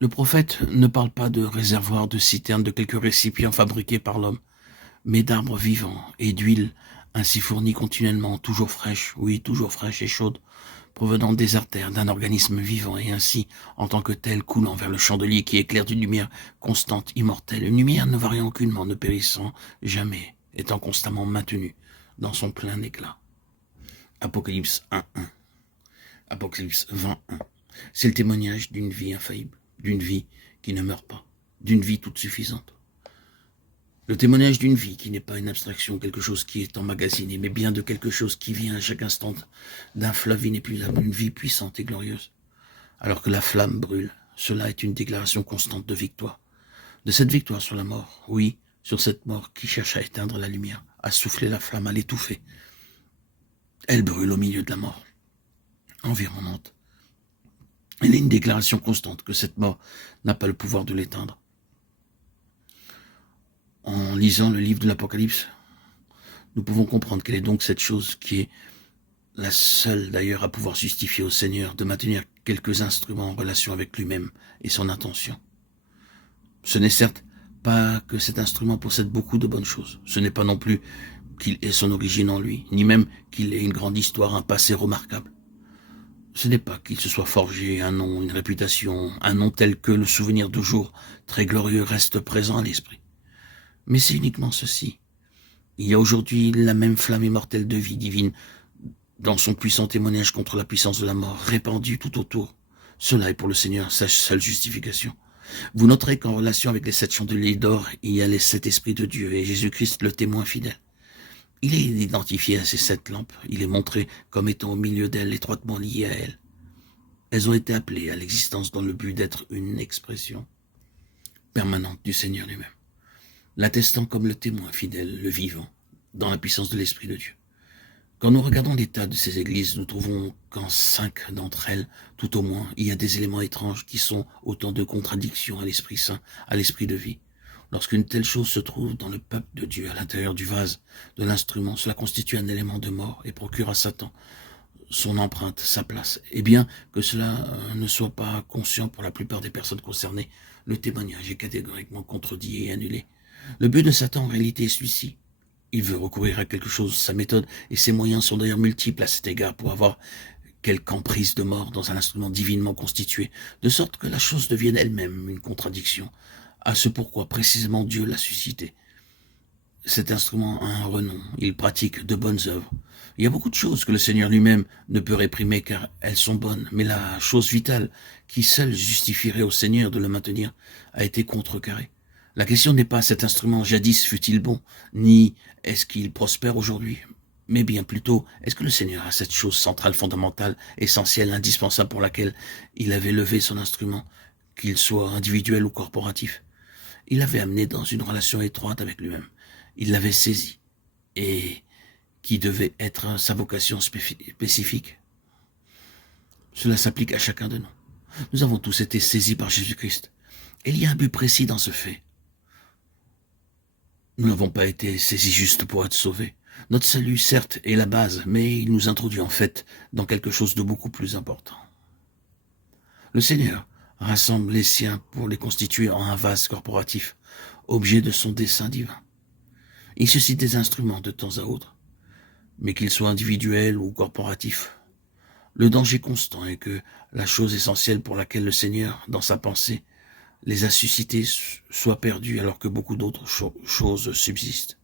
Le prophète ne parle pas de réservoirs, de citernes, de quelques récipients fabriqués par l'homme, mais d'arbres vivants et d'huile ainsi fournie continuellement, toujours fraîche, oui, toujours fraîche et chaude, provenant des artères d'un organisme vivant et ainsi, en tant que tel, coulant vers le chandelier qui éclaire d'une lumière constante, immortelle, une lumière ne variant aucunement, ne périssant jamais, étant constamment maintenue dans son plein éclat. Apocalypse 1.1. Apocalypse 20.1. C'est le témoignage d'une vie infaillible, d'une vie qui ne meurt pas, d'une vie toute suffisante. Le témoignage d'une vie qui n'est pas une abstraction, quelque chose qui est emmagasiné, mais bien de quelque chose qui vient à chaque instant d'un fleuve inépuisable, une vie puissante et glorieuse. Alors que la flamme brûle, cela est une déclaration constante de victoire. De cette victoire sur la mort, oui, sur cette mort qui cherche à éteindre la lumière, à souffler la flamme, à l'étouffer. Elle brûle au milieu de la mort environnante. Elle est une déclaration constante que cette mort n'a pas le pouvoir de l'éteindre. En lisant le livre de l'Apocalypse, nous pouvons comprendre quelle est donc cette chose qui est la seule d'ailleurs à pouvoir justifier au Seigneur de maintenir quelques instruments en relation avec lui-même et son intention. Ce n'est certes pas que cet instrument possède beaucoup de bonnes choses. Ce n'est pas non plus qu'il ait son origine en lui, ni même qu'il ait une grande histoire, un passé remarquable. Ce n'est pas qu'il se soit forgé un nom, une réputation, un nom tel que le souvenir de jours très glorieux reste présent à l'esprit. Mais c'est uniquement ceci. Il y a aujourd'hui la même flamme immortelle de vie divine dans son puissant témoignage contre la puissance de la mort, répandue tout autour. Cela est pour le Seigneur sa seule justification. Vous noterez qu'en relation avec les 7 chandeliers d'or, il y a les 7 esprits de Dieu et Jésus-Christ le témoin fidèle. Il est identifié à ces 7 lampes, il est montré comme étant au milieu d'elles, étroitement lié à elles. Elles ont été appelées à l'existence dans le but d'être une expression permanente du Seigneur lui-même, l'attestant comme le témoin fidèle, le vivant, dans la puissance de l'Esprit de Dieu. Quand nous regardons l'état de ces églises, nous trouvons qu'en 5 d'entre elles, tout au moins, il y a des éléments étranges qui sont autant de contradictions à l'Esprit Saint, à l'Esprit de vie. Lorsqu'une telle chose se trouve dans le peuple de Dieu, à l'intérieur du vase, de l'instrument, cela constitue un élément de mort et procure à Satan son empreinte, sa place. Et bien que cela ne soit pas conscient pour la plupart des personnes concernées, le témoignage est catégoriquement contredit et annulé. Le but de Satan en réalité est celui-ci. Il veut recourir à quelque chose, sa méthode et ses moyens sont d'ailleurs multiples à cet égard pour avoir quelque emprise de mort dans un instrument divinement constitué, de sorte que la chose devienne elle-même une contradiction à ce pourquoi précisément Dieu l'a suscité. Cet instrument a un renom, il pratique de bonnes œuvres. Il y a beaucoup de choses que le Seigneur lui-même ne peut réprimer car elles sont bonnes, mais la chose vitale qui seule justifierait au Seigneur de le maintenir a été contrecarrée. La question n'est pas cet instrument jadis fut-il bon, ni est-ce qu'il prospère aujourd'hui, mais bien plutôt est-ce que le Seigneur a cette chose centrale, fondamentale, essentielle, indispensable pour laquelle il avait levé son instrument, qu'il soit individuel ou corporatif. Il l'avait amené dans une relation étroite avec lui-même. Il l'avait saisi et qui devait être sa vocation spécifique. Cela s'applique à chacun de nous. Nous avons tous été saisis par Jésus-Christ. Et il y a un but précis dans ce fait. Nous n'avons pas été saisis juste pour être sauvés. Notre salut, certes, est la base, mais il nous introduit en fait dans quelque chose de beaucoup plus important. Le Seigneur rassemble les siens pour les constituer en un vase corporatif, objet de son dessein divin. Il suscite des instruments de temps à autre, mais qu'ils soient individuels ou corporatifs. Le danger constant est que la chose essentielle pour laquelle le Seigneur, dans sa pensée, les a suscités soit perdue alors que beaucoup d'autres choses subsistent.